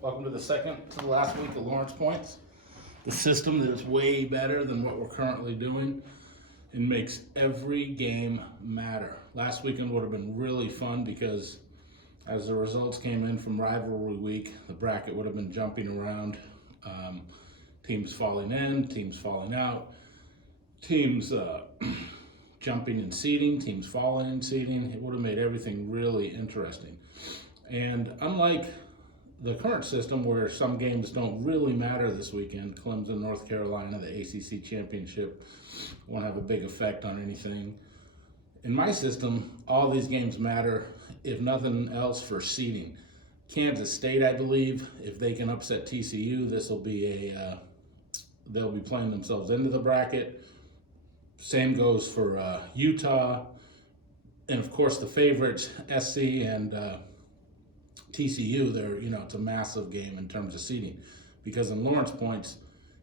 Welcome to the second to the last week of Lawrence Points. The system that is way better than what we're currently doing and makes every game matter. Last weekend would have been really fun because as the results came in from rivalry week, the bracket would have been jumping around. Teams falling in, teams falling out, teams jumping in seeding, teams falling in seeding. It would have made everything really interesting. And unlike the current system where some games don't really matter this weekend, Clemson, North Carolina, the ACC championship, won't have a big effect on anything. In my system, all these games matter, if nothing else, for seeding. Kansas State, I believe, if they can upset TCU, this will be they'll be playing themselves into the bracket. Same goes for Utah, and of course the favorites, SC and TCU. It's a massive game in terms of seeding, because in Lawrence Points,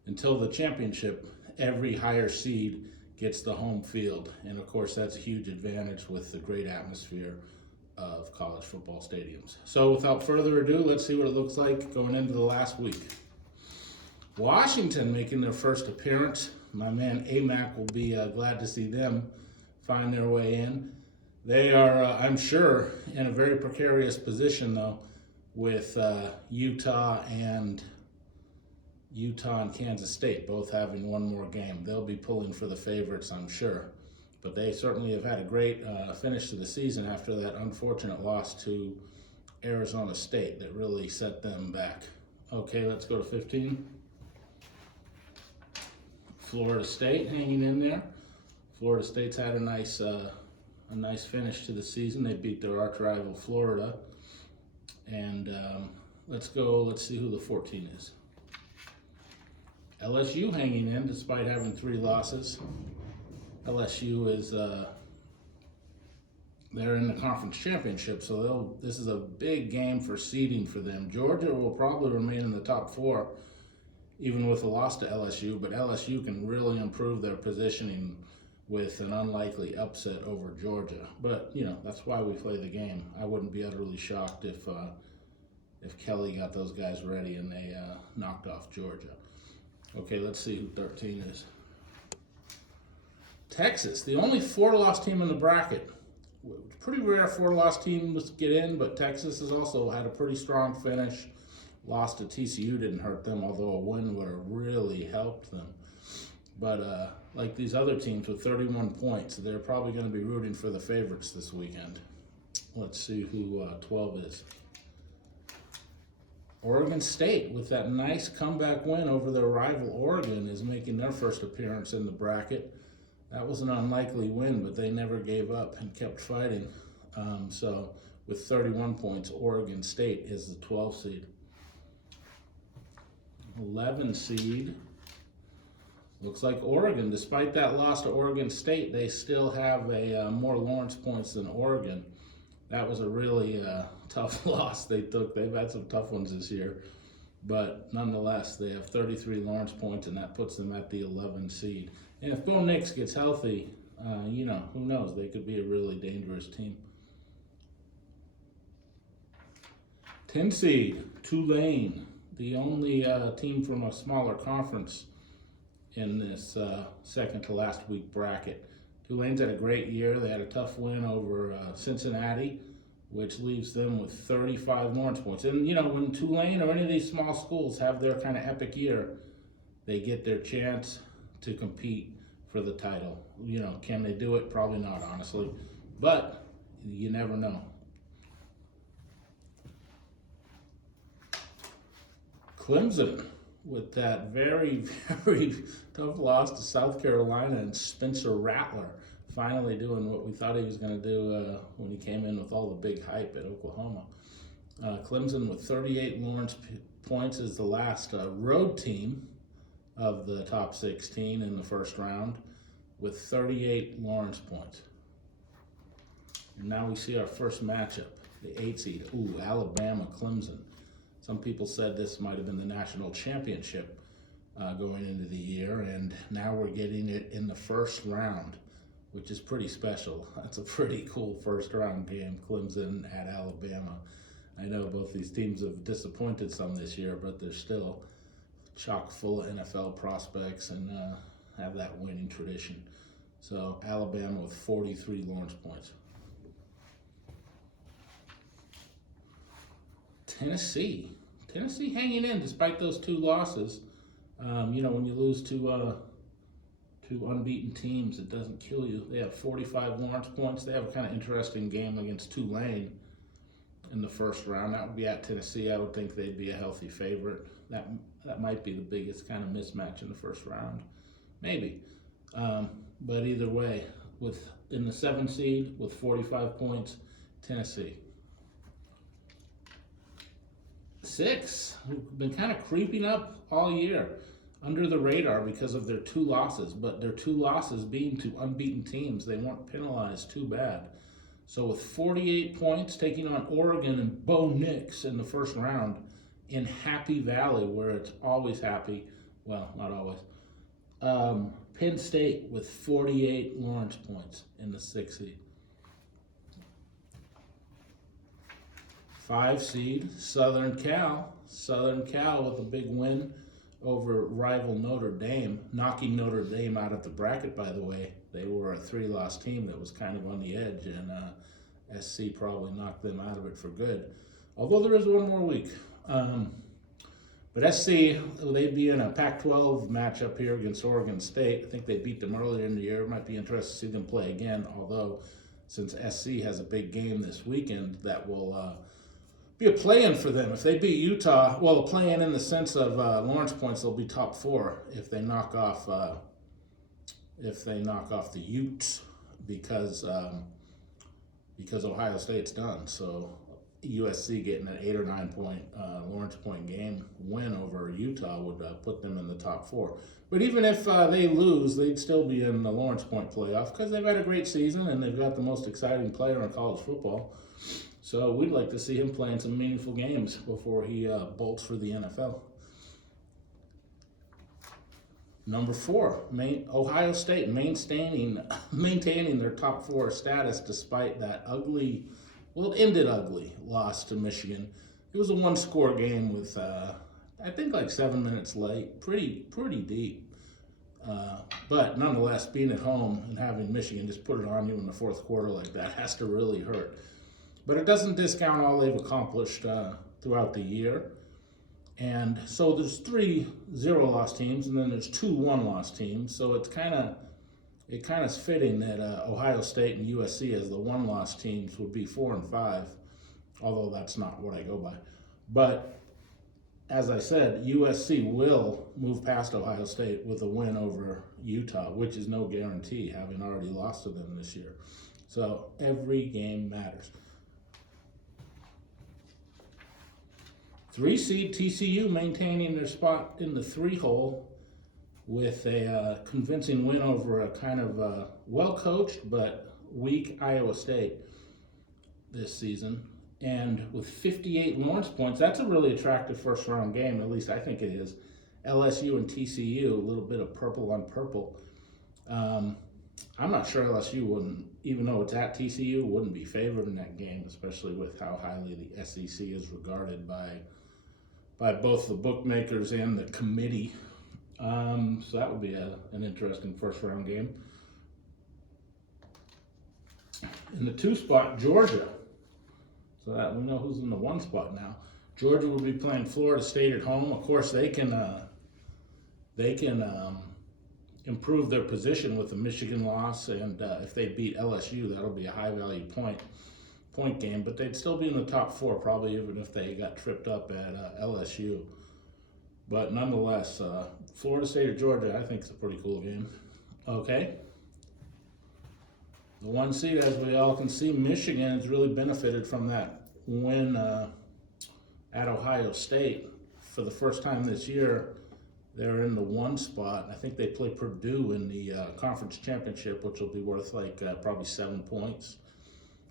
until the championship, every higher seed gets the home field, and of course that's a huge advantage with the great atmosphere of college football stadiums. So without further ado, let's see what it looks like going into the last week. Washington making their first appearance. My man AMAC will be glad to see them find their way in. They are, I'm sure, in a very precarious position, though, with Utah and Kansas State both having one more game. They'll be pulling for the favorites, I'm sure. But they certainly have had a great finish to the season after that unfortunate loss to Arizona State that really set them back. Okay, let's go to 15. Florida State hanging in there. Florida State's had a nice finish to the season. They beat their arch rival Florida. And let's see who the 14 is. LSU hanging in despite having 3 losses. LSU is they're in the conference championship, so this is a big game for seeding for them. Georgia will probably remain in the top 4, even with a loss to LSU, but LSU can really improve their positioning with an unlikely upset over Georgia. But, that's why we play the game. I wouldn't be utterly shocked if Kelly got those guys ready and they knocked off Georgia. Okay, let's see who 13 is. Texas, the only 4-loss team in the bracket. Pretty rare 4-loss teams get in, but Texas has also had a pretty strong finish. Loss to TCU didn't hurt them, although a win would have really helped them. But like these other teams with 31 points, they're probably going to be rooting for the favorites this weekend. Let's see who 12 is. Oregon State, with that nice comeback win over their rival Oregon, is making their first appearance in the bracket. That was an unlikely win, but they never gave up and kept fighting. So with 31 points, Oregon State is the 12th seed. 11 seed. Looks like Oregon, despite that loss to Oregon State, they still have more Lawrence points than Oregon. That was a really tough loss they took. They've had some tough ones this year. But nonetheless, they have 33 Lawrence points, and that puts them at the 11 seed. And if Bo Nix gets healthy, who knows? They could be a really dangerous team. 10 seed, Tulane, the only team from a smaller conference in this second to last week bracket. Tulane's had a great year. They had a tough win over Cincinnati, which leaves them with 35 Lawrence points. And, when Tulane or any of these small schools have their kind of epic year, they get their chance to compete for the title. Can they do it? Probably not, honestly. But you never know. Clemson, with that very, very tough loss to South Carolina, and Spencer Rattler finally doing what we thought he was going to do when he came in with all the big hype at Oklahoma. Clemson with 38 Lawrence points is the last road team of the top 16 in the first round with 38 Lawrence points. And now we see our first matchup, the 8 seed. Ooh, Alabama, Clemson. Some people said this might have been the national championship going into the year, and now we're getting it in the first round, which is pretty special. That's a pretty cool first round game, Clemson at Alabama. I know both these teams have disappointed some this year, but they're still chock full of NFL prospects and have that winning tradition. So Alabama with 43 Lawrence points. Tennessee hanging in despite those 2 losses. When you lose to unbeaten teams, it doesn't kill you. They have 45 Lawrence points. They have a kind of interesting game against Tulane in the first round. That would be at Tennessee. I would think they'd be a healthy favorite. That might be the biggest kind of mismatch in the first round, maybe. But either way, in the 7 seed with 45 points, Tennessee. 6, who've been kind of creeping up all year, under the radar because of their 2 losses, but their 2 losses being to unbeaten teams, they weren't penalized too bad. So with 48 points, taking on Oregon and Bo Nix in the first round in Happy Valley, where it's always happy. Well, not always. Penn State with 48 Lawrence points in the 6 seed. 5 seed, Southern Cal. Southern Cal with a big win over rival Notre Dame, knocking Notre Dame out of the bracket, by the way. They were a 3-loss team that was kind of on the edge, and SC probably knocked them out of it for good. Although there is one more week. But SC, they'd be in a Pac-12 matchup here against Oregon State. I think they beat them earlier in the year. It might be interesting to see them play again, although since SC has a big game this weekend, that will be a play-in for them. If they beat Utah, well, a play-in in the sense of Lawrence points, they'll be top 4 if they knock off the Utes because Ohio State's done. So USC getting an 8 or 9 point Lawrence point game win over Utah would put them in the top 4. But even if they lose, they'd still be in the Lawrence point playoff because they've had a great season and they've got the most exciting player in college football. So we'd like to see him playing some meaningful games before he bolts for the NFL. Number 4, Ohio State maintaining their top 4 status despite that ugly, well, it ended ugly, loss to Michigan. It was a 1-score game with, I think, like 7 minutes late, pretty deep. But nonetheless, being at home and having Michigan just put it on you in the 4th quarter like that has to really hurt. But it doesn't discount all they've accomplished throughout the year. And so there's 3 0-loss teams, and then there's 2 1-loss teams. So it's kind of fitting that Ohio State and USC as the 1-loss teams would be 4 and 5, although that's not what I go by. But as I said, USC will move past Ohio State with a win over Utah, which is no guarantee, having already lost to them this year. So every game matters. 3 seed TCU maintaining their spot in the 3-hole with a convincing win over a kind of well-coached but weak Iowa State this season. And with 58 Lawrence points, that's a really attractive first-round game, at least I think it is. LSU and TCU, a little bit of purple on purple. I'm not sure LSU wouldn't, even though it's at TCU, wouldn't be favored in that game, especially with how highly the SEC is regarded by both the bookmakers and the committee. So that would be an interesting first-round game. In the 2 spot, Georgia. So that we know who's in the 1 spot now. Georgia will be playing Florida State at home. Of course, they can improve their position with the Michigan loss, and if they beat LSU, that'll be a high-value point game. But they'd still be in the top 4, probably even if they got tripped up at LSU. But nonetheless, Florida State or Georgia, I think is a pretty cool game. Okay. The 1 seed, as we all can see, Michigan has really benefited from that win at Ohio State. For the first time this year, they're in the 1 spot. I think they play Purdue in the conference championship, which will be worth probably 7 points,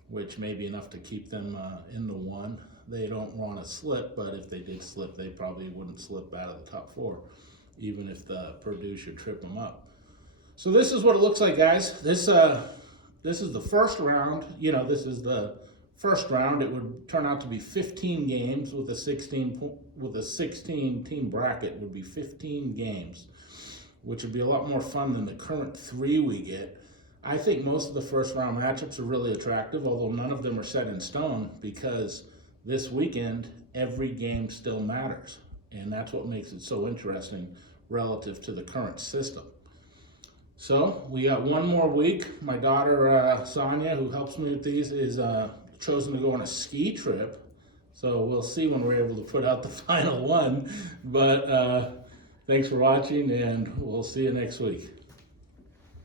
which may be enough to keep them in the 1. They don't want to slip, but if they did slip, they probably wouldn't slip out of the top 4, even if the Purdue should trip them up. So this is what it looks like, guys. This is the first round. This is the first round, it would turn out to be 15 games with a 16 team bracket. Would be 15 games, which would be a lot more fun than the current 3 we get. I think most of the first round matchups are really attractive, although none of them are set in stone, because this weekend every game still matters, and that's what makes it so interesting relative to the current system. So we got one more week. My daughter Sonia, who helps me with these, is chosen to go on a ski trip. So we'll see when we're able to put out the final one. But thanks for watching, and we'll see you next week.